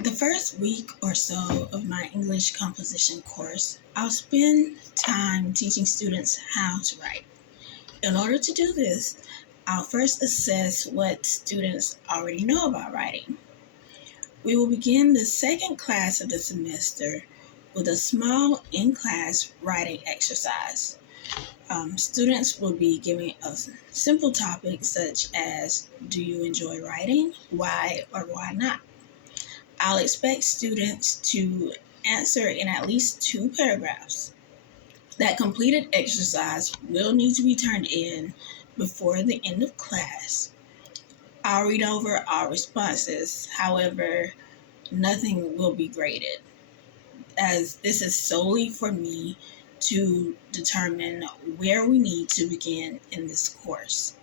The first week or so of my English composition course, I'll spend time teaching students how to write. In order to do this, I'll first assess what students already know about writing. We will begin the second class of the semester with a small in-class writing exercise. Students will be given a simple topic such as, do you enjoy writing? Why or why not? I'll expect students to answer in at least 2 paragraphs. That completed exercise will need to be turned in before the end of class. I'll read over our responses. However, nothing will be graded, as this is solely for me to determine where we need to begin in this course.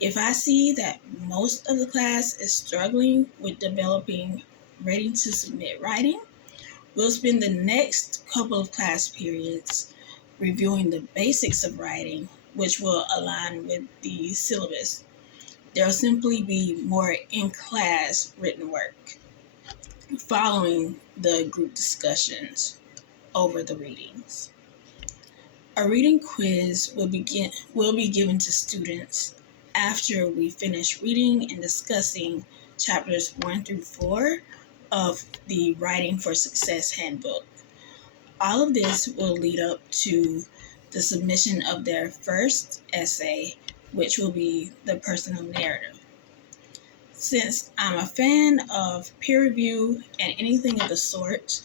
If I see that most of the class is struggling with developing ready to submit writing, we'll spend the next couple of class periods reviewing the basics of writing, which will align with the syllabus. There'll simply be more in-class written work following the group discussions over the readings. A reading quiz will be given to students after we finish reading and discussing chapters 1 through 4 of the Writing for Success Handbook. All of this will lead up to the submission of their first essay, which will be the personal narrative. Since I'm a fan of peer review and anything of the sort,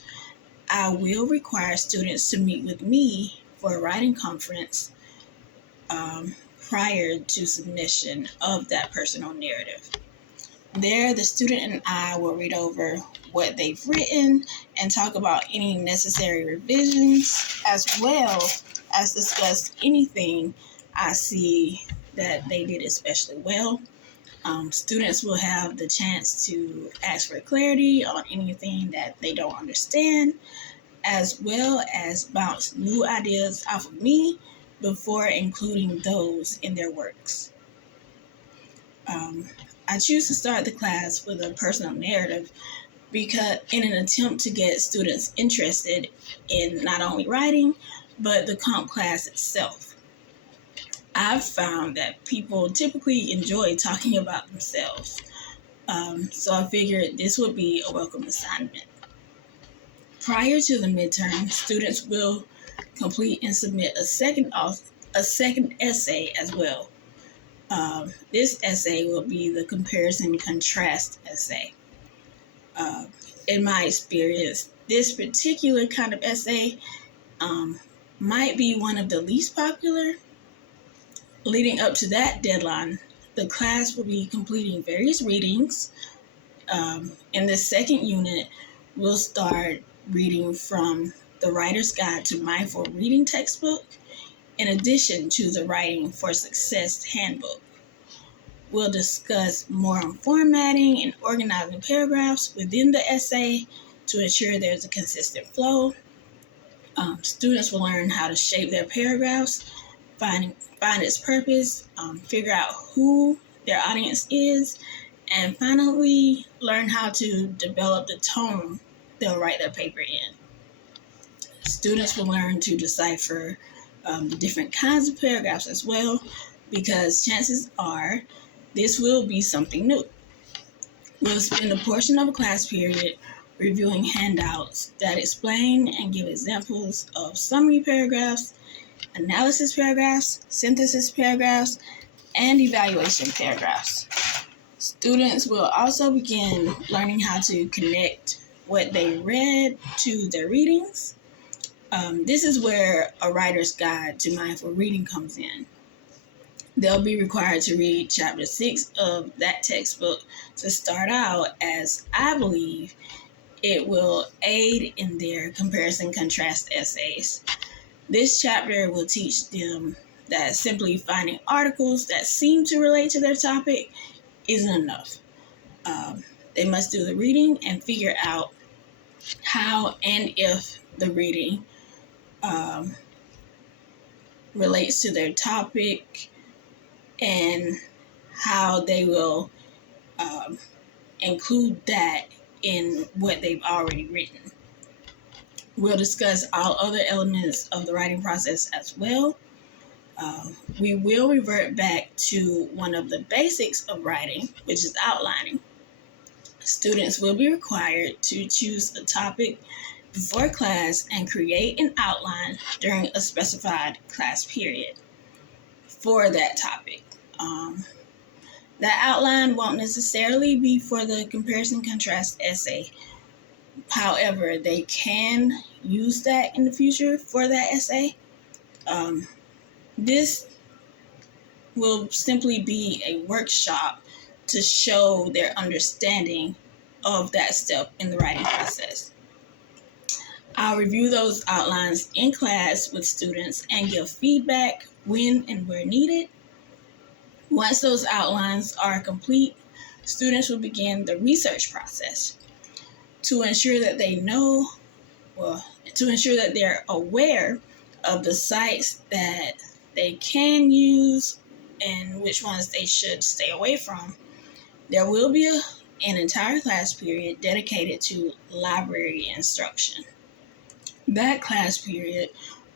I will require students to meet with me for a writing conference prior to submission of that personal narrative. There, the student and I will read over what they've written and talk about any necessary revisions, as well as discuss anything I see that they did especially well. Students will have the chance to ask for clarity on anything that they don't understand, as well as bounce new ideas off of me before including those in their works. I choose to start the class with a personal narrative because in an attempt to get students interested in not only writing, but the comp class itself. I've found that people typically enjoy talking about themselves, so I figured this would be a welcome assignment. Prior to the midterm, students will complete and submit a second essay as well. This essay will be the comparison contrast essay. In my experience, this particular kind of essay might be one of the least popular. Leading up to that deadline, the class will be completing various readings. In the second unit, we'll start reading from the Writer's Guide to Mindful Reading textbook, in addition to the Writing for Success handbook. We'll discuss more on formatting and organizing paragraphs within the essay to ensure there's a consistent flow. Students will learn how to shape their paragraphs, find its purpose, figure out who their audience is, and finally learn how to develop the tone they'll write their paper in. Students will learn to decipher the different kinds of paragraphs as well, because chances are this will be something new. We'll spend a portion of a class period reviewing handouts that explain and give examples of summary paragraphs, analysis paragraphs, synthesis paragraphs, and evaluation paragraphs. Students will also begin learning how to connect what they read to their readings. This is where a writer's guide to mindful reading comes in. They'll be required to read chapter 6 of that textbook to start out, as I believe it will aid in their comparison contrast essays. This chapter will teach them that simply finding articles that seem to relate to their topic isn't enough. They must do the reading and figure out how and if the reading relates to their topic, and how they will include that in what they've already written. We'll discuss all other elements of the writing process as well. We will revert back to one of the basics of writing, which is outlining. Students will be required to choose a topic before class and create an outline during a specified class period for that topic. That outline won't necessarily be for the comparison contrast essay. However, they can use that in the future for that essay. This will simply be a workshop to show their understanding of that step in the writing process. I'll review those outlines in class with students and give feedback when and where needed. Once those outlines are complete, students will begin the research process to ensure that they're aware of the sites that they can use and which ones they should stay away from. There will be an entire class period dedicated to library instruction. That class period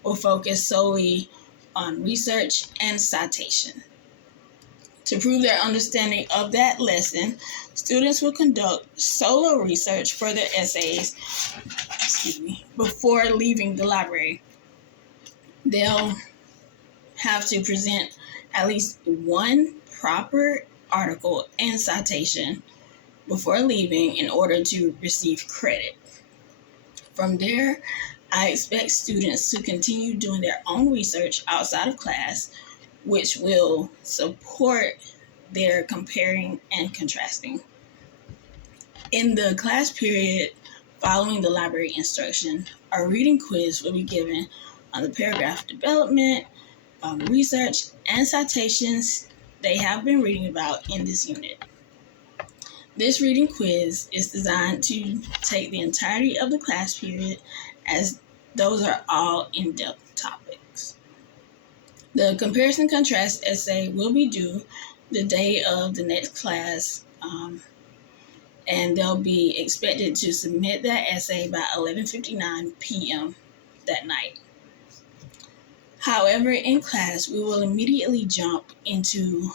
will focus solely on research and citation. To prove their understanding of that lesson, students will conduct solo research for their essays before leaving the library. They'll have to present at least one proper article and citation before leaving in order to receive credit. From there, I expect students to continue doing their own research outside of class, which will support their comparing and contrasting. In the class period following the library instruction, a reading quiz will be given on the paragraph development, research, and citations they have been reading about in this unit. This reading quiz is designed to take the entirety of the class period, as those are all in-depth topics. The comparison contrast essay will be due the day of the next class, and they'll be expected to submit that essay by 11:59 p.m. that night. However, in class, we will immediately jump into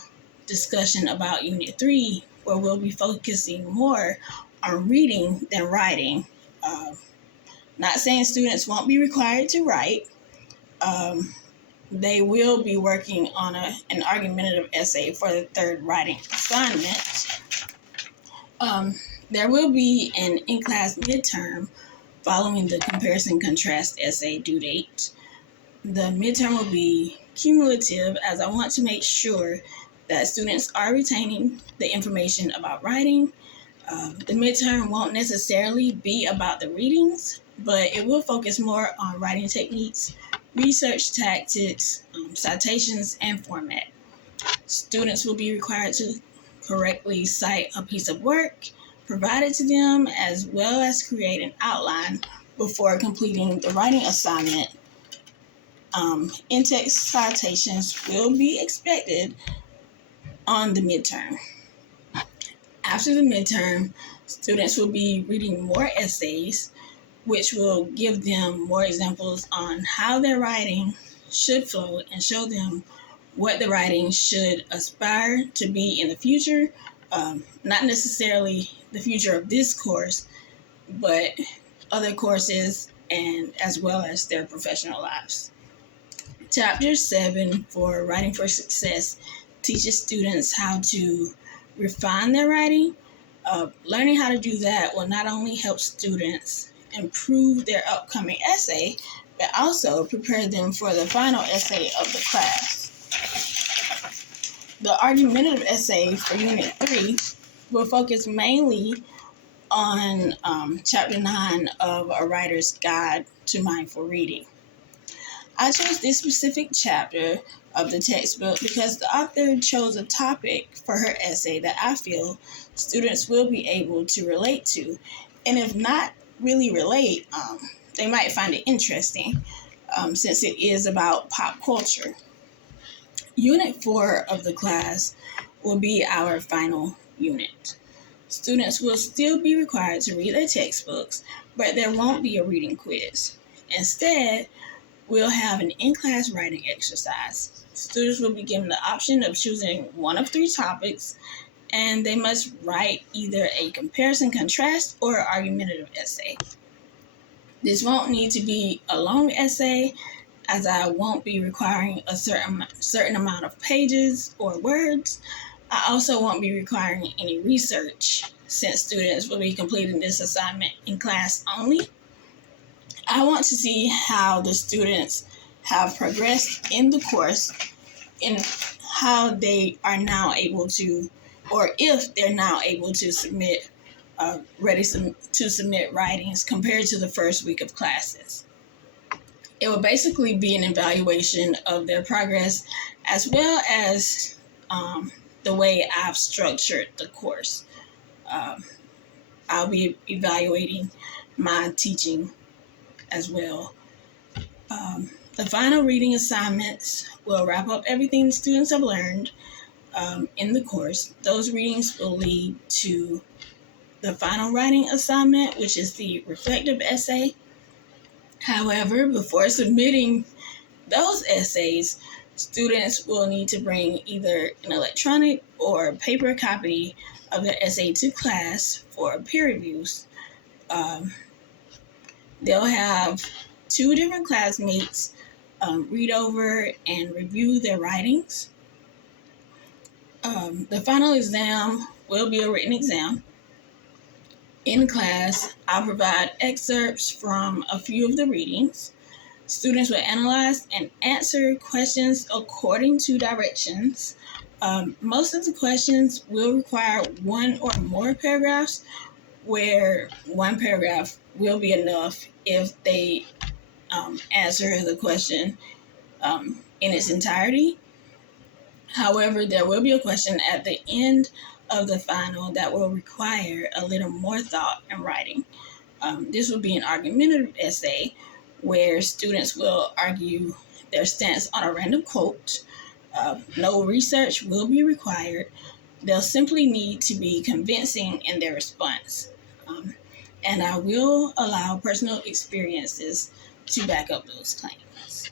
discussion about Unit 3, where we'll be focusing more on reading than writing. Not saying students won't be required to write. They will be working on an argumentative essay for the third writing assignment. There will be an in-class midterm following the comparison contrast essay due date. The midterm will be cumulative, as I want to make sure that students are retaining the information about writing. The midterm won't necessarily be about the readings, but it will focus more on writing techniques, research tactics, citations, and format. Students will be required to correctly cite a piece of work provided to them, as well as create an outline before completing the writing assignment. In-text citations will be expected on the midterm. After the midterm, students will be reading more essays, which will give them more examples on how their writing should flow and show them what the writing should aspire to be in the future. Not necessarily the future of this course, but other courses and as well as their professional lives. Chapter 7 for Writing for Success teaches students how to refine their writing. Learning how to do that will not only help students improve their upcoming essay, but also prepare them for the final essay of the class. The argumentative essay for Unit 3 will focus mainly on Chapter 9 of A Writer's Guide to Mindful Reading. I chose this specific chapter of the textbook because the author chose a topic for her essay that I feel students will be able to relate to. And if not really relate, they might find it interesting since it is about pop culture. Unit 4 of the class will be our final unit. Students will still be required to read their textbooks, but there won't be a reading quiz. Instead, we'll have an in-class writing exercise. Students will be given the option of choosing one of 3 topics, and they must write either a comparison, contrast, or argumentative essay. This won't need to be a long essay, as I won't be requiring a certain amount of pages or words. I also won't be requiring any research, since students will be completing this assignment in class only. I want to see how the students have progressed in the course and how they are now able to, or if they're now able to submit, ready to submit writings compared to the first week of classes. It will basically be an evaluation of their progress, as well as the way I've structured the course. I'll be evaluating my teaching as well. The final reading assignments will wrap up everything the students have learned in the course. Those readings will lead to the final writing assignment, which is the reflective essay. However, before submitting those essays, students will need to bring either an electronic or paper copy of their essay to class for peer reviews. They'll have 2 different classmates read over and review their writings. The final exam will be a written exam. In class, I'll provide excerpts from a few of the readings. Students will analyze and answer questions according to directions. Most of the questions will require 1 or more paragraphs, where 1 paragraph will be enough if they answer the question in its entirety. However, there will be a question at the end of the final that will require a little more thought and writing. This will be an argumentative essay where students will argue their stance on a random quote. No research will be required. They'll simply need to be convincing in their response. And I will allow personal experiences to back up those claims.